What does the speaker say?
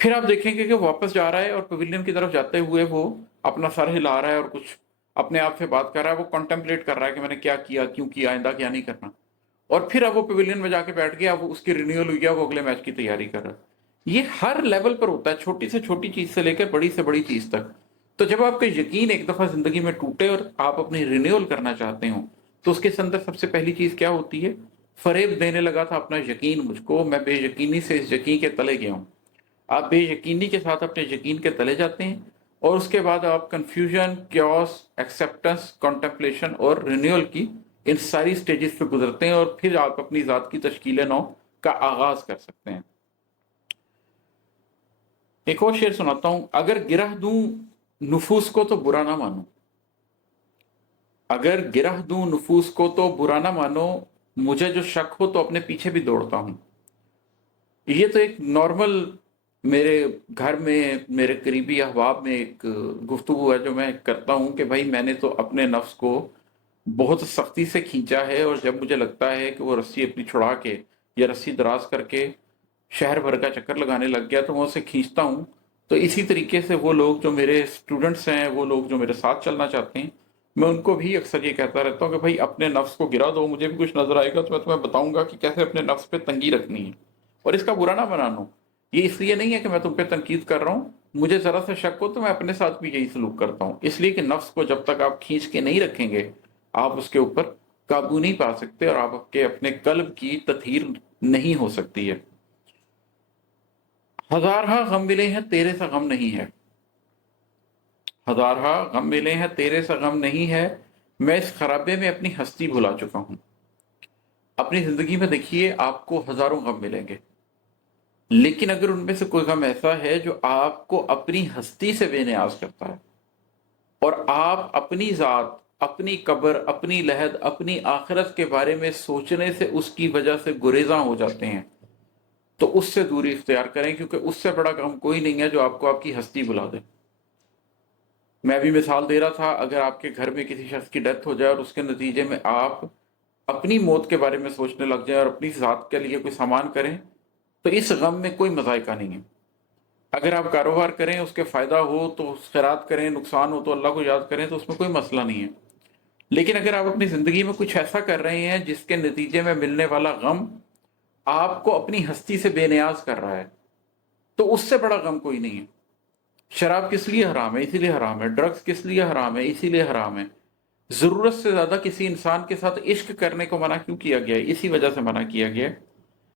फिर आप देखेंगे कि वापस जा रहा है और पवेलियन की तरफ जाते हुए वो अपना सर हिला रहा है और कुछ अपने आप से बात कर रहा है, वो कॉन्टेम्पलेट कर रहा है कि मैंने क्या किया, क्यों किया, आइंदा क्या नहीं करना। और फिर अब वो पवेलियन में जाके बैठ गया, वो उसकी रिन्यूअल हुई है, वो अगले मैच की तैयारी कर रहा है। ये हर लेवल पर होता है, छोटी से छोटी चीज से लेकर बड़ी से बड़ी चीज तक। तो जब आपका यकीन एक दफा जिंदगी में टूटे और आप अपनी रिन्यूअल करना चाहते हो, तो उसके अंदर सबसे पहली चीज क्या होती है? फरेब देने लगा था अपना यकीन मुझको, मैं बेयकीनी से इस यकीन के तले गया हूं। आप बेयकीनी के साथ अपने यकीन के तले जाते हैं और उसके बाद आप कंफ्यूजन, क्योस, एक्सेप्टेंस, कॉन्टेम्पलेशन और रिन्यूअल की इन सारी स्टेजेस पे गुजरते हैं और फिर आप अपनी जात की तश्कील नौ का आगाज कर सकते हैं। एक और शेर सुनाता हूं, अगर गिरह दूं नुफूस को तो बुरा ना मानो, अगर गिरह दूं नुफूस को तो बुरा ना मानो, मुझे जो शक हो तो अपने पीछे भी दौड़ता हूं। ये तो एक नॉर्मल मेरे घर में मेरे करीबी अहबाब में एक गुफ्तगू है जो मैं करता हूं कि भाई मैंने तो अपने नफ्स को बहुत सख्ती से खींचा है, और जब मुझे लगता है कि वो रस्सी अपनी छुड़ा के या रस्सी दराज करके शहर भर का चक्कर लगाने लग गया तो मैं उसे खींचता हूँ। तो इसी तरीके से वो लोग जो मेरे स्टूडेंट्स हैं, वो लोग जो मेरे साथ चलना चाहते हैं, मैं उनको भी अक्सर ये कहता रहता हूँ कि भाई अपने नफ्स को गिरा दो, मुझे भी कुछ नजर आएगा तो मैं तुम्हें बताऊंगा कि कैसे अपने नफ्स पे तंगी रखनी है और इसका बुरा ना बनाना। ये इसलिए नहीं है कि मैं तुम पे तनकीद कर रहा हूँ, मुझे जरा सा शक हो तो मैं अपने साथ भी यही सलूक करता हूँ, इसलिए कि नफ्स को जब तक आप खींच के नहीं रखेंगे आप उसके ऊपर काबू नहीं पा सकते और आपके अपने कल्ब की तथहीर नहीं हो सकती है। हजारहा गम मिले हैं तेरे सा गम नहीं है, हजारहा गम मिले हैं तेरे सा गम नहीं है, मैं इस खराबे में अपनी हस्ती भुला चुका हूं। अपनी जिंदगी में देखिए आपको हजारों गम मिलेंगे, लेकिन अगर उनमें से कोई गम ऐसा है जो आपको अपनी हस्ती से बेनियाज करता है और आप अपनी जात, अपनी कब्र, अपनी लहद, अपनी आखिरत के बारे में सोचने से उसकी वजह से गुरेजा हो जाते हैं, तो उससे दूरी इख्तियार करें, क्योंकि उससे बड़ा गम कोई नहीं है जो आपको आपकी हस्ती भुला दे। मैं भी मिसाल दे रहा था, अगर आपके घर में किसी शख्स की डेथ हो जाए और उसके नतीजे में आप अपनी मौत के बारे में सोचने लग जाए और अपनी जात के लिए कोई सामान करें, तो इस गम में कोई मजायका नहीं है। अगर आप कारोबार करें, उसके फायदा हो तो खैरात करें, नुकसान हो तो अल्लाह को याद करें, तो उसमें कोई मसला नहीं है। लेकिन अगर आप अपनी जिंदगी में कुछ ऐसा कर रहे हैं जिसके नतीजे में मिलने वाला गम आपको अपनी हस्ती से बेनियाज कर रहा है, तो उससे बड़ा गम कोई नहीं है। शराब किस लिए हराम है? इसीलिए हराम है। ड्रग्स किस लिए हराम है? इसीलिए हराम है। जरूरत से ज्यादा किसी इंसान के साथ इश्क करने को मना क्यों किया गया है? इसी वजह से मना किया गया है